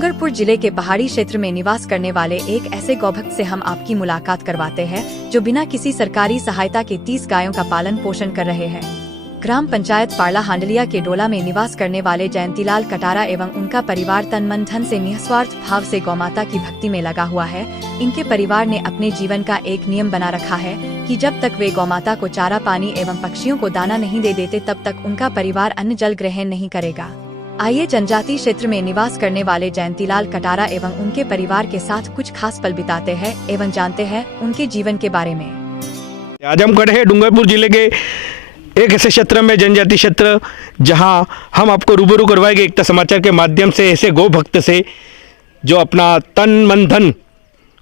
डूंगरपुर जिले के पहाड़ी क्षेत्र में निवास करने वाले एक ऐसे गौभक्त से हम आपकी मुलाकात करवाते हैं जो बिना किसी सरकारी सहायता के 30 गायों का पालन पोषण कर रहे हैं। ग्राम पंचायत पारला हांडलिया के डोला में निवास करने वाले जयंतीलाल कटारा एवं उनका परिवार तन मन धन से निस्वार्थ भाव से गौमाता की भक्ति में लगा हुआ है। इनके परिवार ने अपने जीवन का एक नियम बना रखा है कि जब तक वे गौमाता को चारा पानी एवं पक्षियों को दाना नहीं दे देते तब तक उनका परिवार अन्न जल ग्रहण नहीं करेगा। आइए जनजातीय क्षेत्र में निवास करने वाले जयंतीलाल कटारा एवं उनके परिवार के साथ कुछ खास पल बिताते हैं एवं जानते हैं उनके जीवन के बारे में। आज हम खड़े हैं डूंगरपुर जिले के एक ऐसे क्षेत्र में, जनजाति क्षेत्र, जहां हम आपको रूबरू करवाएंगे एकता समाचार के माध्यम से ऐसे गौ भक्त से जो अपना तन मन धन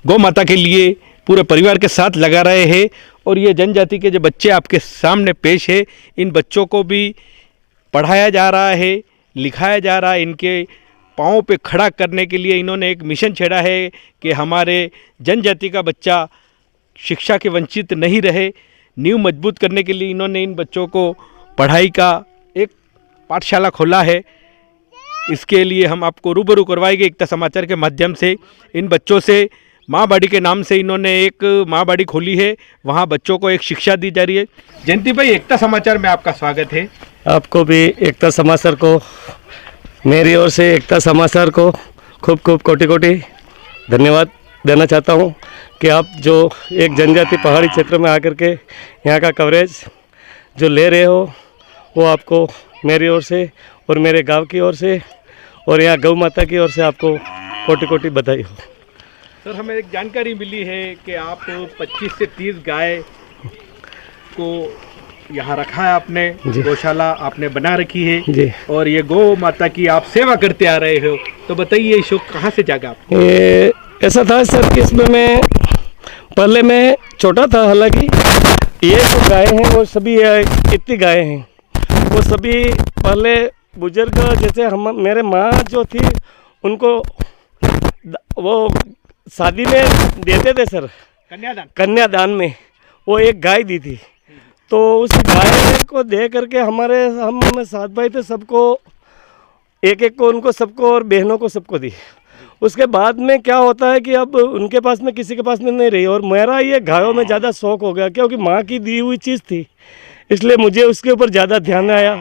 गौ माता के लिए पूरे परिवार के साथ लगा रहे हैं। और ये जनजाति के जो बच्चे आपके सामने पेश है, इन बच्चों को भी पढ़ाया जा रहा है, लिखाया जा रहा है। इनके पाँव पे खड़ा करने के लिए इन्होंने एक मिशन छेड़ा है कि हमारे जनजाति का बच्चा शिक्षा के वंचित नहीं रहे। नींव मजबूत करने के लिए इन्होंने इन बच्चों को पढ़ाई का एक पाठशाला खोला है। इसके लिए हम आपको रूबरू करवाएंगे एकता समाचार के माध्यम से। इन बच्चों से माँ बाड़ी के नाम से इन्होंने एक माँ बाड़ी खोली है, वहाँ बच्चों को एक शिक्षा दी जा रही है। जयंती भाई, एकता समाचार में आपका स्वागत है। आपको भी एकता समाचार को, मेरी ओर से एकता समाचार को खूब खूब कोटि कोटि धन्यवाद देना चाहता हूँ कि आप जो एक जनजाति पहाड़ी क्षेत्र में आकर के यहाँ का कवरेज जो ले रहे हो, वो आपको मेरी ओर से और मेरे गांव की ओर से और यहाँ गौ माता की ओर से आपको कोटि कोटि बधाई हो। सर, हमें एक जानकारी मिली है कि आप 25 से 30 गाय को यहाँ रखा है आपने, गौशाला आपने बना रखी है जी। और ये गौ माता की आप सेवा करते आ रहे हो, तो बताइए शौक कहाँ से जागा आपको? ऐसा था सर कि इसमें मैं पहले मैं छोटा था, हालांकि ये जो गाय हैं वो सभी इतनी गाय हैं, वो सभी पहले बुजुर्ग जैसे हम मेरे माँ जो थी उनको वो शादी में देते थे सर, कन्यादान में वो एक गाय दी थी। तो उस गाय को दे करके हम 7 भाई थे, सबको एक एक को उनको सबको और बहनों को सबको दी। उसके बाद में क्या होता है कि अब उनके पास में किसी के पास में नहीं रही और मेरा ये गायों में ज़्यादा शौक़ हो गया, क्योंकि माँ की दी हुई चीज़ थी, इसलिए मुझे उसके ऊपर ज़्यादा ध्यान आया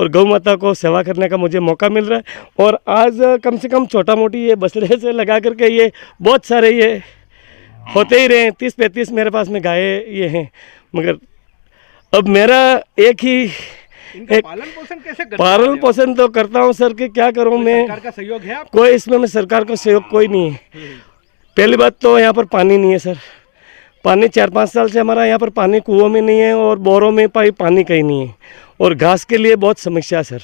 और गौ माता को सेवा करने का मुझे मौका मिल रहा है। और आज कम से कम छोटा मोटी ये बछड़े से लगा करके ये बहुत सारे ये होते ही रहे, 30-35 मेरे पास में गाय ये हैं। मगर अब मेरा एक ही पालन पोषण कैसे करते हैं? पालन पोषण तो करता हूँ सर कि क्या करूँ मैं, सरकार का सहयोग है आपको? कोई इसमें मैं सरकार का सहयोग कोई नहीं है। पहली बात तो यहाँ पर पानी नहीं है सर, पानी 4-5 साल से हमारा यहाँ पर पानी कुओं में नहीं है और बोरों में पानी कहीं नहीं है। और घास के लिए बहुत समस्या है सर,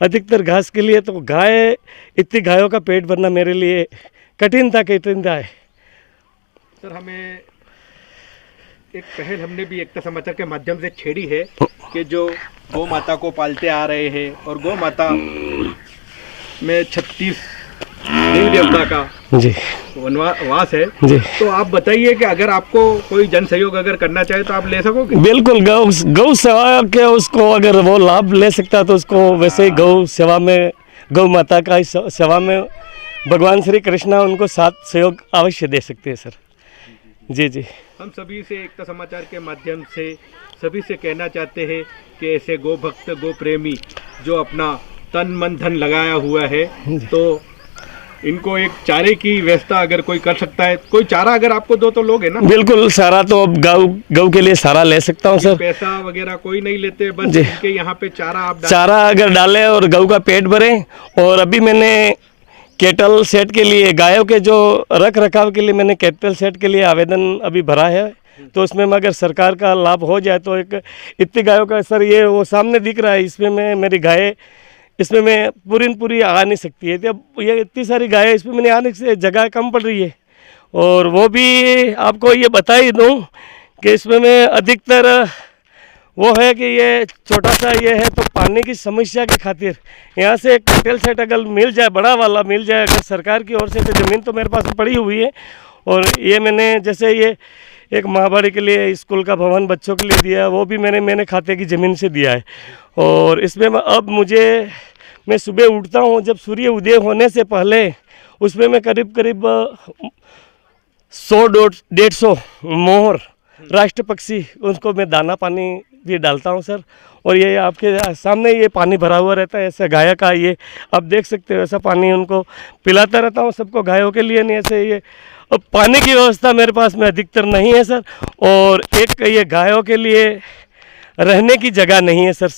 अधिकतर घास के लिए। तो गाय, इतनी गायों का पेट भरना मेरे लिए कठिन था है। सर, हमें एक पहल हमने भी एकता समाचार के माध्यम से छेड़ी है कि जो गौ माता को पालते आ रहे हैं और गौ माता में 36 देवी देवता का जी वनवास है जी। तो आप बताइए कि अगर आपको कोई जन सहयोग अगर करना चाहे तो आप ले सकोगे? बिल्कुल, गौ सेवा के उसको अगर वो लाभ ले सकता तो उसको वैसे ही गौ सेवा में, गौ माता का सेवा में भगवान श्री कृष्णा उनको साथ सहयोग अवश्य दे सकते हैं सर। जी जी। हम सभी से एकता समाचार के माध्यम से सभी से कहना चाहते हैं कि ऐसे गौ भक्त, गौ प्रेमी जो अपना तन मन धन लगाया हुआ है, तो इनको एक चारे की व्यवस्था अगर कोई कर सकता है, कोई चारा अगर आपको दो तो लोगे ना? बिल्कुल, सारा तो अब गौ के लिए सारा ले सकता हूँ सर। पैसा वगैरह कोई नहीं लेते, बस इनके यहाँ पे चारा आप चारा अगर डालें और गौ का पेट भरें। और अभी मैंने कैटल सेट के लिए, गायों के जो रख रखाव के लिए मैंने कैटल सेट के लिए आवेदन अभी भरा है। तो उसमें अगर सरकार का लाभ हो जाए तो एक इतनी गायों का सर, ये वो सामने दिख रहा है, इसमें मैं मेरी गाय, इसमें मैं पूरी आ नहीं सकती है। अब ये इतनी सारी गाय, इसमें मैंने आने से जगह कम पड़ रही है। और वो भी आपको ये बता ही दूँ कि इसमें मैं अधिकतर वो है कि ये छोटा सा ये है, तो पानी की समस्या की खातिर यहाँ से एक कैटल सेट अगर मिल जाए, बड़ा वाला मिल जाए अगर सरकार की ओर से, तो ज़मीन तो मेरे पास पड़ी हुई है। और ये मैंने जैसे ये एक महाबाड़ी के लिए स्कूल का भवन बच्चों के लिए दिया है, वो भी मैंने खाते की ज़मीन से दिया है। और इसमें अब मैं सुबह उठता हूँ, जब सूर्य उदय होने से पहले उसमें मैं करीब करीब 100-150 मोर राष्ट्र पक्षी उनको मैं दाना पानी भी डालता हूँ सर। और ये आपके सामने ये पानी भरा हुआ रहता है ऐसे गाय का, ये आप देख सकते हो ऐसा पानी उनको पिलाता रहता हूँ सबको, गायों के लिए नहीं ऐसे ये। अब पानी की व्यवस्था मेरे पास में अधिकतर नहीं है सर, और एक ये गायों के लिए रहने की जगह नहीं है सर।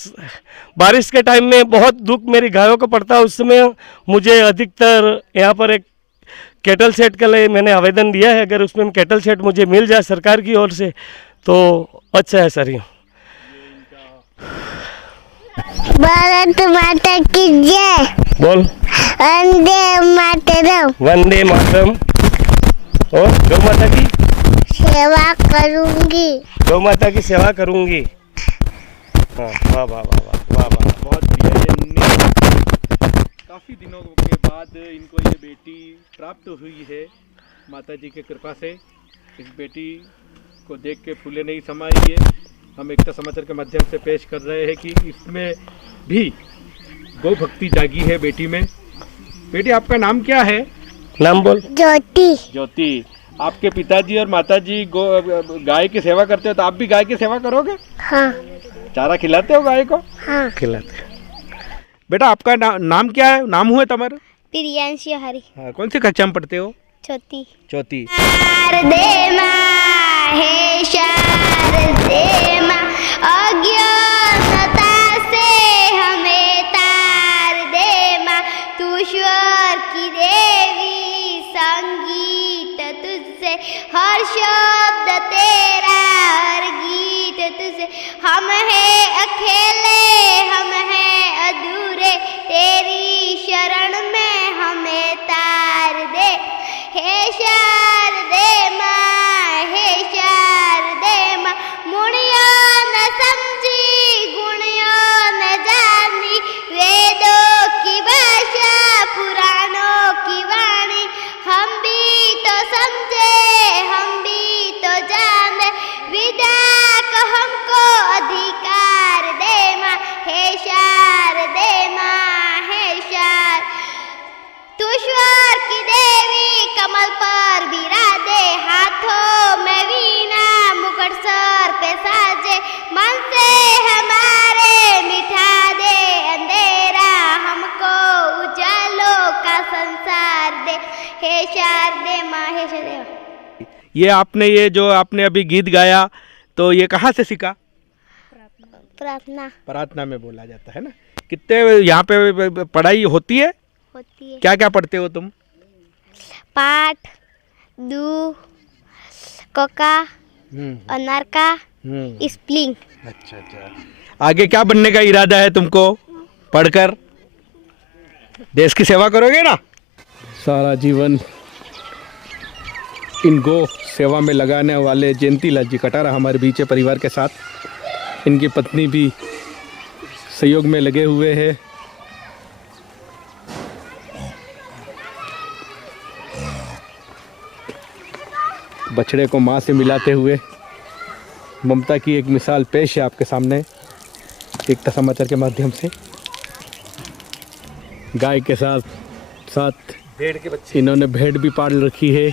बारिश के टाइम में बहुत दुख मेरी गायों को पड़ता है, उस समय मुझे अधिकतर यहाँ पर एक कैटल शेड के लिए मैंने आवेदन दिया है, अगर उसमें कैटल शेड मुझे मिल जाए सरकार की ओर से तो अच्छा है सर। ये भारत माता की जय। बोल वंदे मातरम। वंदे मातरम। और गौ माता की सेवा करूंगी। गौ माता की सेवा करूंगी। हाँ, वाह वाह वाह वाह वाह वाह। बहुत बढ़िया। काफ़ी दिनों के बाद इनको ये बेटी प्राप्त हुई है माता जी की कृपा से। इस बेटी को देख के फूले नहीं समाई है। हम एकता समाचार के माध्यम से पेश कर रहे हैं कि इसमें भी गौ भक्ति जागी है बेटी में। बेटी आपका नाम क्या है? नाम बोल। ज्योति। ज्योति। आपके पिताजी और माताजी गाय की सेवा करते हो तो आप भी गाय की सेवा करोगे? हाँ। चारा खिलाते हो गाय को? हाँ। खिलाते। बेटा आपका नाम क्या है? नाम हुआ तुम्हारा? प्रियांशी हरी। हाँ, कौन सी कक्षा में पढ़ते हो? चौथी। चौथी। शारदे माँ हे शारदे माँ, अज्ञानता से हमें तार दे माँ। तू ईश्वर की देवी, संगीत तुझसे, हर शब्द तेरा, हर गीत तुझसे। हम हैं अकेले, हम हैं अधूरे, तेरी शरण में हमें तार दे। हे शारदे माँ, हे शारदे माँ, मुनियो न समझी, गुणियो न जानी, वेदों की भाषा, पुराणों की वाणी। हम भी तो समझे, हम भी तो जाने, विद्या को हमको अधिकार दे माँ। हे शारदे माँ, हे शार, तू ईश्वर की देवी, कमल पर विराजे, हाथों में वीणा, मुकुट सर पे साजे। मन से हमारे मिठा दे अंधेरा, हमको उजालों का संसार दे। हे शारदे माँ, हे शारदे। ये जो आपने अभी गीत गाया तो ये कहाँ से सीखा? प्रार्थना प्रार्थना में बोला जाता है ना। कितने यहाँ पे पढ़ाई होती है? होती है। क्या क्या पढ़ते हो तुम? पाठ, दू, कोका, अनारका, स्प्लिंग। अच्छा अच्छा। आगे क्या बनने का इरादा है तुमको पढ़कर? देश की सेवा करोगे ना? सारा जीवन इन गौ सेवा में लगाने वाले जयंती लाल जी कटारा हमारे बीच है परिवार के साथ। इनकी पत्नी भी सहयोग में लगे हुए हैं। बछड़े को माँ से मिलाते हुए ममता की एक मिसाल पेश है आपके सामने एकता समाचार के माध्यम से। गाय के साथ साथ भेड़ के बच्चे, इन्होंने भेड़ भी पाल रखी है,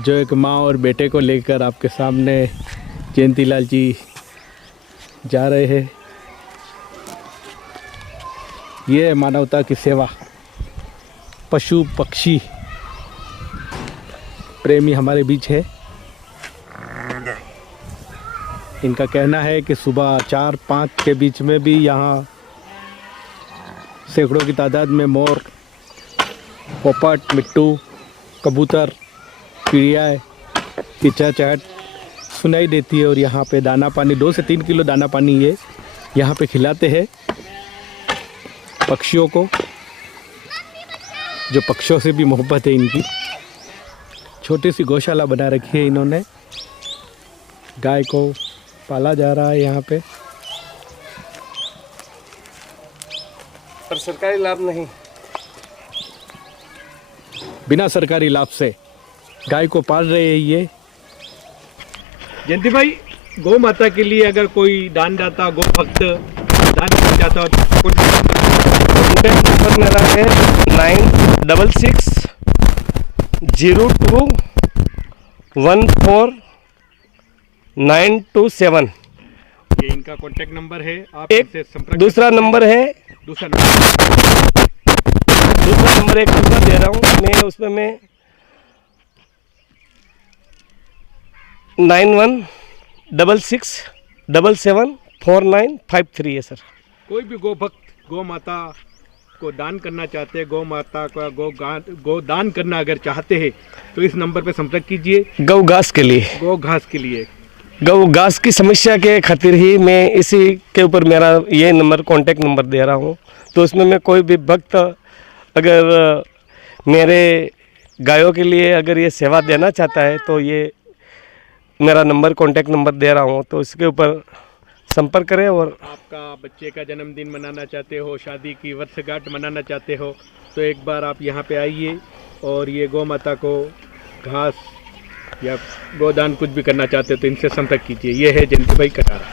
जो एक माँ और बेटे को लेकर आपके सामने जयंती लाल जी जा रहे हैं। ये है मानवता की सेवा। पशु पक्षी प्रेमी हमारे बीच है। इनका कहना है कि सुबह 4-5 के बीच में भी यहाँ सैकड़ों की तादाद में मोर, पोपट, मिट्टू, कबूतर, चिड़ियाँ की चहचहाट सुनाई देती है। और यहाँ पे दाना पानी 2 से 3 किलो दाना पानी ये यहाँ पे खिलाते हैं पक्षियों को, जो पक्षियों से भी मोहब्बत है इनकी। छोटी सी गौशाला बना रखी है इन्होंने। गाय को पाला जा रहा है यहाँ पे, पर सरकारी लाभ नहीं। बिना सरकारी लाभ से गाय को पाल रहे हैं ये। जयंती भाई, गौ माता के लिए अगर कोई दान दाता, गौ भक्त दान करना चाहता हो तो कॉन्टैक्ट नंबर मेरा है 9661 0214927927। ये इनका कॉन्टैक्ट नंबर है, आप एक इनसे संपर्क दूसरा नंबर है, दूसरा नंबर एक दूसरा दे रहा हूँ मैं, उसमें मैं 9166774953 है सर। कोई भी गौ भक्त गौ माता को दान करना चाहते हैं, गौ माता का गौ दान करना अगर चाहते हैं तो इस नंबर पे संपर्क कीजिए। गौ घास के लिए, गौ घास के लिए, गौ घास की समस्या के खातिर ही मैं इसी के ऊपर मेरा ये नंबर कॉन्टैक्ट नंबर दे रहा हूँ। तो उसमें मैं कोई भी भक्त अगर मेरे गायों के लिए अगर ये सेवा देना चाहता है तो ये मेरा नंबर कॉन्टैक्ट नंबर दे रहा हूँ, तो इसके ऊपर संपर्क करें। और आपका बच्चे का जन्मदिन मनाना चाहते हो, शादी की वर्षगांठ मनाना चाहते हो तो एक बार आप यहाँ पे आइए और ये गौ माता को घास या गोदान कुछ भी करना चाहते हो तो इनसे संपर्क कीजिए। ये है जयंती भाई कटारा।